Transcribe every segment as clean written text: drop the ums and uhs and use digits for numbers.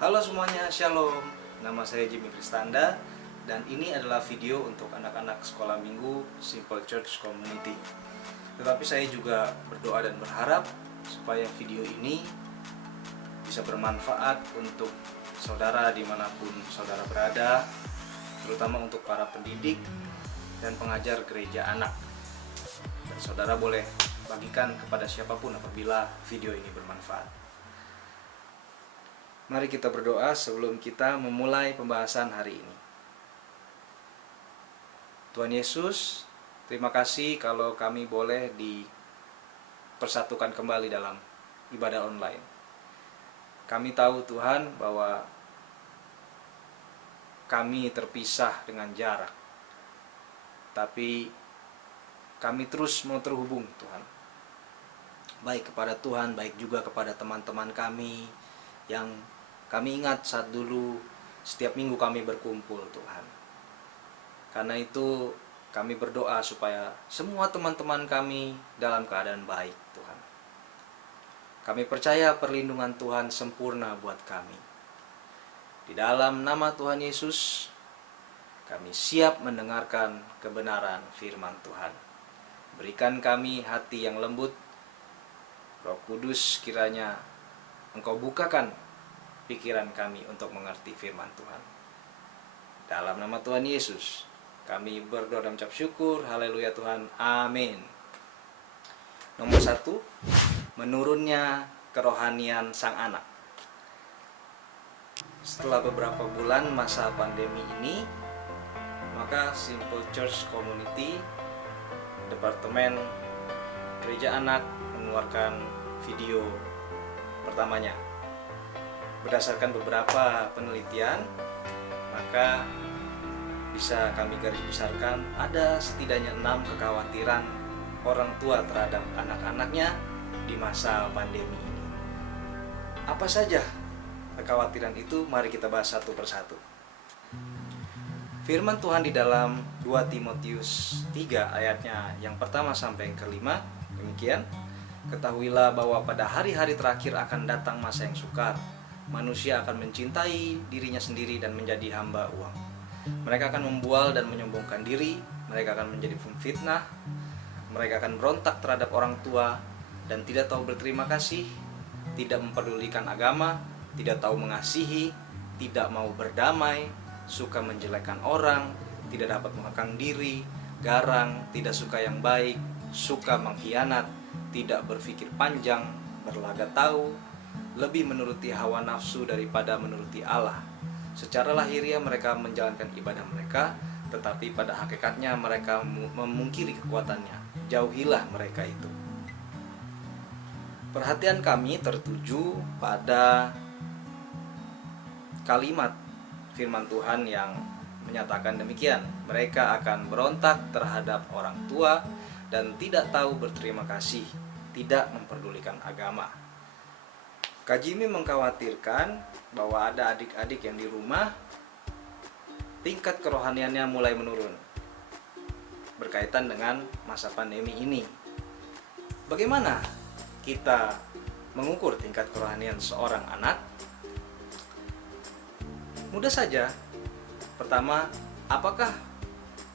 Halo semuanya, Shalom. Nama saya Jimmy Kristanda dan ini adalah video untuk anak-anak sekolah minggu Simple Church Community. Tetapi saya juga berdoa dan berharap supaya video ini bisa bermanfaat untuk saudara dimanapun saudara berada, terutama untuk para pendidik dan pengajar gereja anak. Dan saudara boleh bagikan kepada siapapun apabila video ini bermanfaat. Mari kita berdoa sebelum kita memulai pembahasan hari ini. Tuhan Yesus, terima kasih kalau kami boleh dipersatukan kembali dalam ibadah online. Kami tahu Tuhan bahwa kami terpisah dengan jarak, tapi kami terus mau terhubung Tuhan. Baik kepada Tuhan, baik juga kepada teman-teman kami yang kami ingat saat dulu setiap minggu kami berkumpul Tuhan. Karena itu kami berdoa supaya semua teman-teman kami dalam keadaan baik Tuhan. Kami percaya perlindungan Tuhan sempurna buat kami. Di dalam nama Tuhan Yesus, kami siap mendengarkan kebenaran firman Tuhan. Berikan kami hati yang lembut. Roh Kudus, kiranya Engkau bukakan pikiran kami untuk mengerti firman Tuhan. Dalam nama Tuhan Yesus, kami berdoa dan mengucap syukur. Haleluya Tuhan. Amin. Nomor 1, menurunnya kerohanian sang anak. Setelah beberapa bulan masa pandemi ini, maka Simple Church Community, Departemen Gereja Anak mengeluarkan video pertamanya. Berdasarkan beberapa penelitian, maka bisa kami garis besarkan ada setidaknya 6 kekhawatiran orang tua terhadap anak-anaknya di masa pandemi ini. Apa saja kekhawatiran itu? Mari kita bahas satu persatu. Firman Tuhan di dalam 2 Timotius 3 ayatnya yang pertama sampai yang kelima demikian. Ketahuilah bahwa pada hari-hari terakhir akan datang masa yang sukar. Manusia akan mencintai dirinya sendiri dan menjadi hamba uang. Mereka akan membual dan menyombongkan diri. Mereka akan menjadi pemfitnah. Mereka akan berontak terhadap orang tua dan tidak tahu berterima kasih, tidak memperdulikan agama, tidak tahu mengasihi, tidak mau berdamai, suka menjelekkan orang, tidak dapat mengekang diri, garang, tidak suka yang baik, suka mengkhianat, tidak berpikir panjang, berlaga tahu, lebih menuruti hawa nafsu daripada menuruti Allah. Secara lahiriah mereka menjalankan ibadah mereka, tetapi pada hakikatnya mereka memungkiri kekuatannya. Jauhilah mereka itu. Perhatian kami tertuju pada kalimat firman Tuhan yang menyatakan demikian. Mereka akan berontak terhadap orang tua dan tidak tahu berterima kasih, tidak memperdulikan agama. Kak Jimmy mengkhawatirkan bahwa ada adik-adik yang di rumah tingkat kerohaniannya mulai menurun berkaitan dengan masa pandemi ini. Bagaimana kita mengukur tingkat kerohanian seorang anak? Mudah saja. Pertama, apakah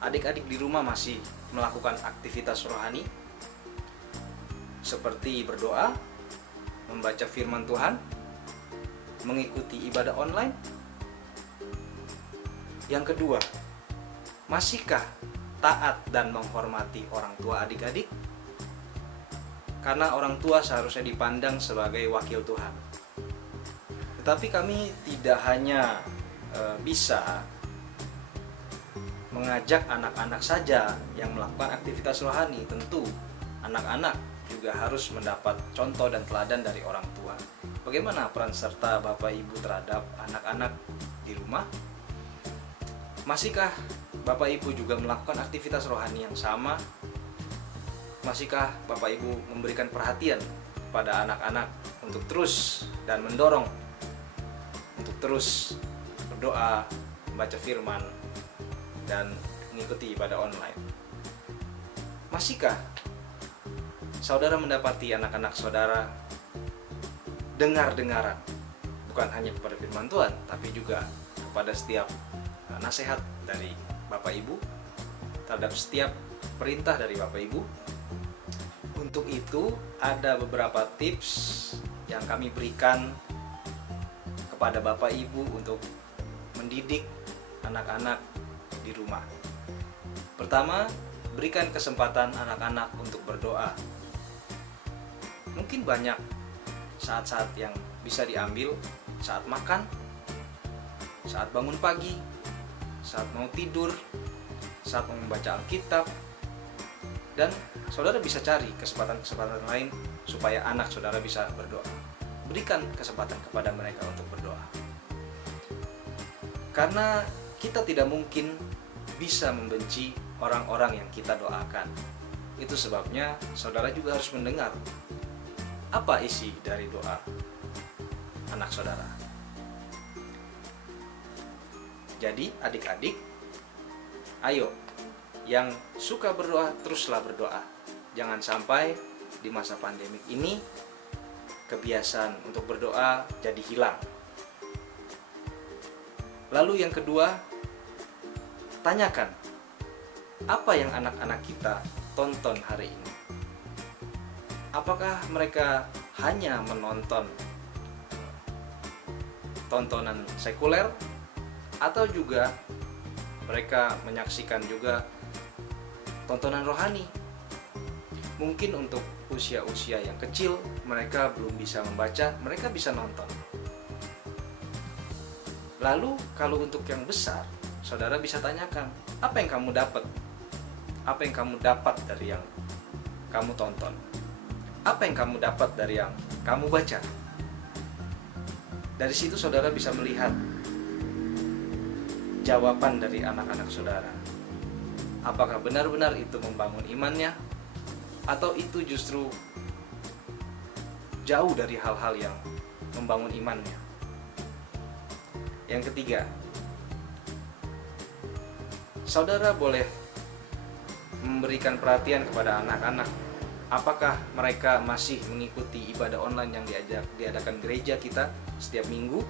adik-adik di rumah masih melakukan aktivitas rohani seperti berdoa, membaca firman Tuhan, mengikuti ibadah online? Yang kedua, masihkah taat dan menghormati orang tua adik-adik? Karena orang tua seharusnya dipandang sebagai wakil Tuhan. Tetapi kami tidak hanya bisa mengajak anak-anak saja yang melakukan aktivitas rohani. Tentu anak-anak juga harus mendapat contoh dan teladan dari orang tua. Bagaimana peran serta Bapak Ibu terhadap anak-anak di rumah? Masihkah Bapak Ibu juga melakukan aktivitas rohani yang sama? Masihkah Bapak Ibu memberikan perhatian kepada anak-anak untuk terus dan mendorong untuk terus berdoa, membaca firman, dan mengikuti ibadah online? Masihkah saudara mendapati anak-anak saudara dengar-dengaran bukan hanya kepada firman Tuhan, tapi juga kepada setiap nasihat dari Bapak Ibu, terhadap setiap perintah dari Bapak Ibu. Untuk itu ada beberapa tips yang kami berikan kepada Bapak Ibu untuk mendidik anak-anak di rumah. Pertama, berikan kesempatan anak-anak untuk berdoa. Mungkin banyak saat-saat yang bisa diambil, saat makan, saat bangun pagi, saat mau tidur, saat mau membaca Alkitab, dan saudara bisa cari kesempatan-kesempatan lain supaya anak saudara bisa berdoa. Berikan kesempatan kepada mereka untuk berdoa. Karena kita tidak mungkin bisa membenci orang-orang yang kita doakan. Itu sebabnya saudara juga harus mendengar apa isi dari doa anak saudara. Jadi adik-adik, ayo yang suka berdoa teruslah berdoa. Jangan sampai di masa pandemik ini kebiasaan untuk berdoa jadi hilang. Lalu yang kedua, tanyakan apa yang anak-anak kita tonton hari ini. Apakah mereka hanya menonton tontonan sekuler, atau juga mereka menyaksikan juga tontonan rohani? Mungkin untuk usia-usia yang kecil, mereka belum bisa membaca, mereka bisa nonton. Lalu kalau untuk yang besar, saudara bisa tanyakan, apa yang kamu dapat? Apa yang kamu dapat dari yang kamu tonton? Apa yang kamu dapat dari yang kamu baca? Dari situ saudara bisa melihat jawaban dari anak-anak saudara. Apakah benar-benar itu membangun imannya, atau itu justru jauh dari hal-hal yang membangun imannya. Yang ketiga, saudara boleh memberikan perhatian kepada anak-anak. Apakah mereka masih mengikuti ibadah online yang diadakan gereja kita setiap minggu?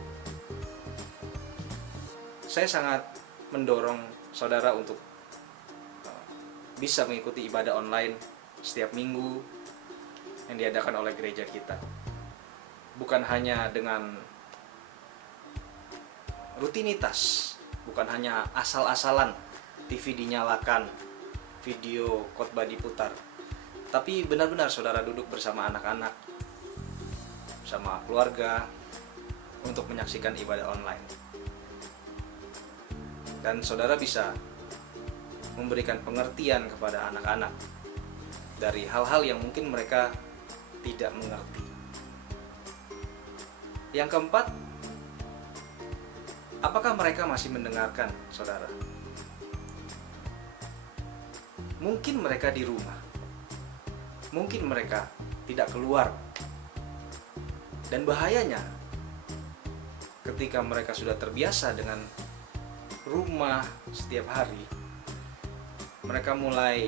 Saya sangat mendorong saudara untuk bisa mengikuti ibadah online setiap minggu yang diadakan oleh gereja kita. Bukan hanya dengan rutinitas, bukan hanya asal-asalan TV dinyalakan, video khotbah diputar, tapi benar-benar saudara duduk bersama anak-anak, bersama keluarga untuk menyaksikan ibadah online. Dan saudara bisa memberikan pengertian kepada anak-anak dari hal-hal yang mungkin mereka tidak mengerti. Yang keempat, apakah mereka masih mendengarkan saudara? Mungkin mereka di rumah, mungkin mereka tidak keluar. Dan bahayanya, ketika mereka sudah terbiasa dengan rumah setiap hari, mereka mulai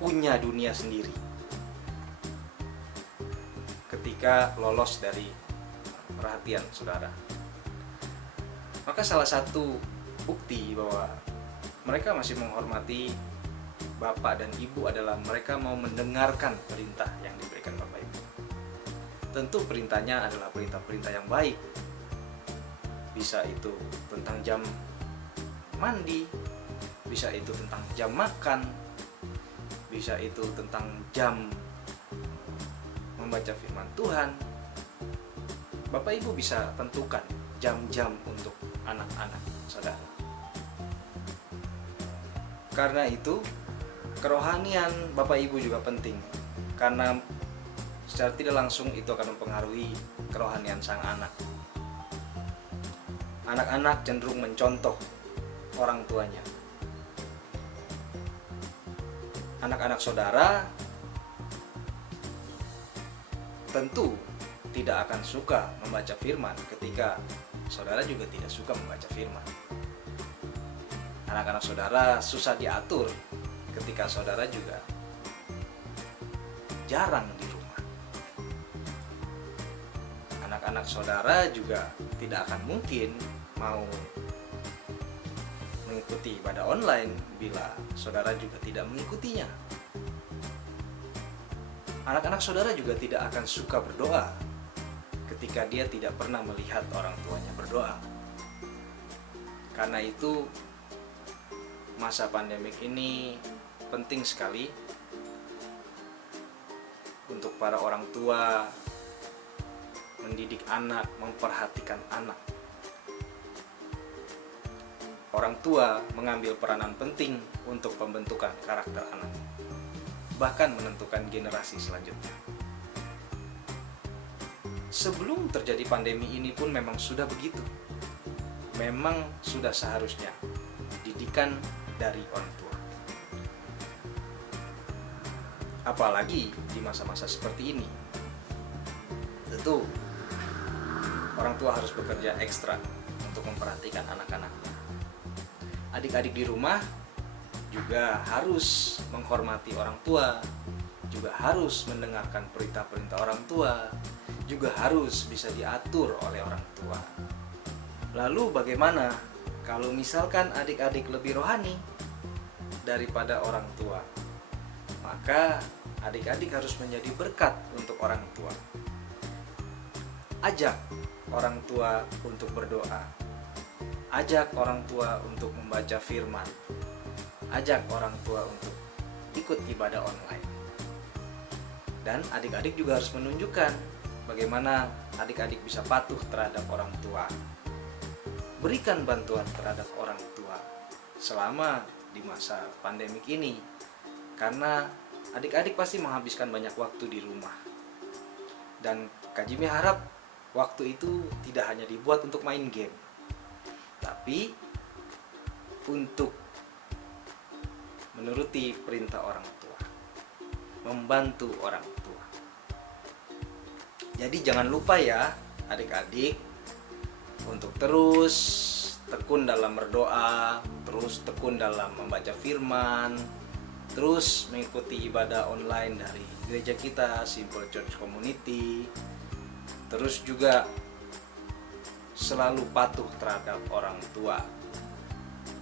punya dunia sendiri ketika lolos dari perhatian saudara. Maka salah satu bukti bahwa mereka masih menghormati Bapak dan Ibu adalah mereka mau mendengarkan perintah yang diberikan Bapak Ibu. Tentu perintahnya adalah perintah-perintah yang baik. Bisa itu tentang jam mandi, bisa itu tentang jam makan, bisa itu tentang jam membaca firman Tuhan. Bapak Ibu bisa tentukan jam-jam untuk anak-anak saudara. Karena itu, kerohanian Bapak Ibu juga penting, karena secara tidak langsung itu akan mempengaruhi kerohanian sang anak. Anak-anak cenderung mencontoh orang tuanya. Anak-anak saudara tentu tidak akan suka membaca firman ketika saudara juga tidak suka membaca firman. Anak-anak saudara susah diatur ketika saudara juga jarang di rumah. anak-anak saudara juga tidak akan mungkin mau mengikuti ibadah online bila saudara juga tidak mengikutinya. Anak-anak saudara juga tidak akan suka berdoa ketika dia tidak pernah melihat orang tuanya berdoa. Karena itu, masa pandemik ini penting sekali untuk para orang tua mendidik anak, memperhatikan anak. Orang tua mengambil peranan penting untuk pembentukan karakter anak, bahkan menentukan generasi selanjutnya. Sebelum terjadi pandemi ini pun memang sudah begitu. Memang sudah seharusnya didikan dari orang tua. Apalagi di masa-masa seperti ini. Tentu orang tua harus bekerja ekstra untuk memperhatikan anak-anaknya. Adik-adik di rumah juga harus menghormati orang tua, juga harus mendengarkan perintah-perintah orang tua, juga harus bisa diatur oleh orang tua. Lalu bagaimana kalau misalkan adik-adik lebih rohani daripada orang tua? Maka adik-adik harus menjadi berkat untuk orang tua. Ajak orang tua untuk berdoa. Ajak orang tua untuk membaca firman. Ajak orang tua untuk ikut ibadah online. Dan adik-adik juga harus menunjukkan bagaimana adik-adik bisa patuh terhadap orang tua. Berikan bantuan terhadap orang tua selama di masa pandemik ini. Karena adik-adik pasti menghabiskan banyak waktu di rumah. Dan Kak Jimmy harap waktu itu tidak hanya dibuat untuk main game, tapi untuk menuruti perintah orang tua, membantu orang tua. Jadi jangan lupa ya adik-adik untuk terus tekun dalam berdoa, terus tekun dalam membaca firman, terus mengikuti ibadah online dari gereja kita, Simple Church Community. Terus juga selalu patuh terhadap orang tua.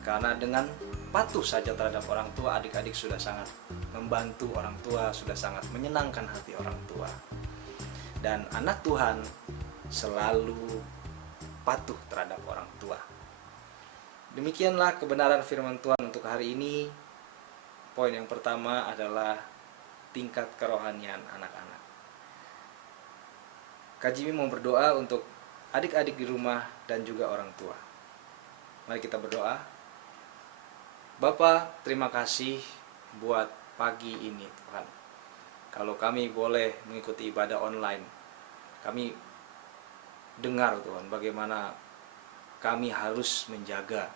Karena dengan patuh saja terhadap orang tua, adik-adik sudah sangat membantu orang tua, sudah sangat menyenangkan hati orang tua. Dan anak Tuhan selalu patuh terhadap orang tua. Demikianlah kebenaran firman Tuhan untuk hari ini. Poin yang pertama adalah tingkat kerohanian anak-anak. Kak Jimmy mau berdoa untuk adik-adik di rumah dan juga orang tua. Mari kita berdoa. Bapa, terima kasih buat pagi ini Tuhan. Kalau kami boleh mengikuti ibadah online, kami dengar Tuhan bagaimana kami harus menjaga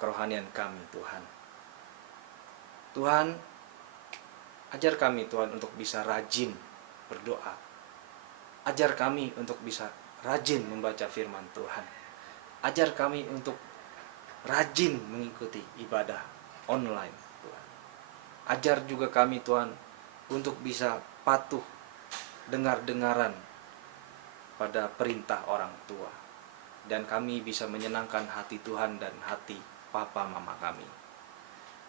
kerohanian kami Tuhan. Tuhan, ajar kami Tuhan untuk bisa rajin berdoa. Ajar kami untuk bisa rajin membaca firman Tuhan. Ajar kami untuk rajin mengikuti ibadah online Tuhan. Ajar juga kami Tuhan untuk bisa patuh dengar-dengaran pada perintah orang tua. Dan kami bisa menyenangkan hati Tuhan dan hati papa mama kami.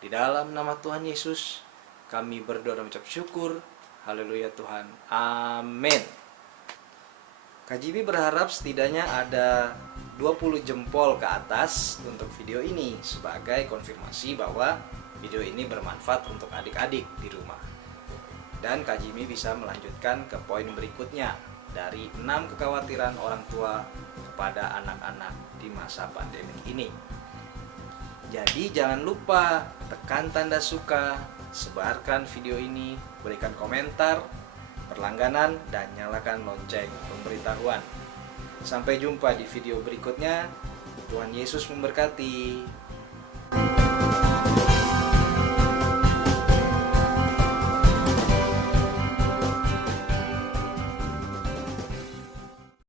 Di dalam nama Tuhan Yesus kami berdoa dan mengucap syukur. Haleluya Tuhan. Amin. Kak Jimmy berharap setidaknya ada 20 jempol ke atas untuk video ini sebagai konfirmasi bahwa video ini bermanfaat untuk adik-adik di rumah. Dan Kak Jimmy bisa melanjutkan ke poin berikutnya dari 6 kekhawatiran orang tua kepada anak-anak di masa pandemik ini. Jadi jangan lupa tekan tanda suka, sebarkan video ini, berikan komentar, berlangganan, dan nyalakan lonceng pemberitahuan. Sampai jumpa di video berikutnya. Tuhan Yesus memberkati.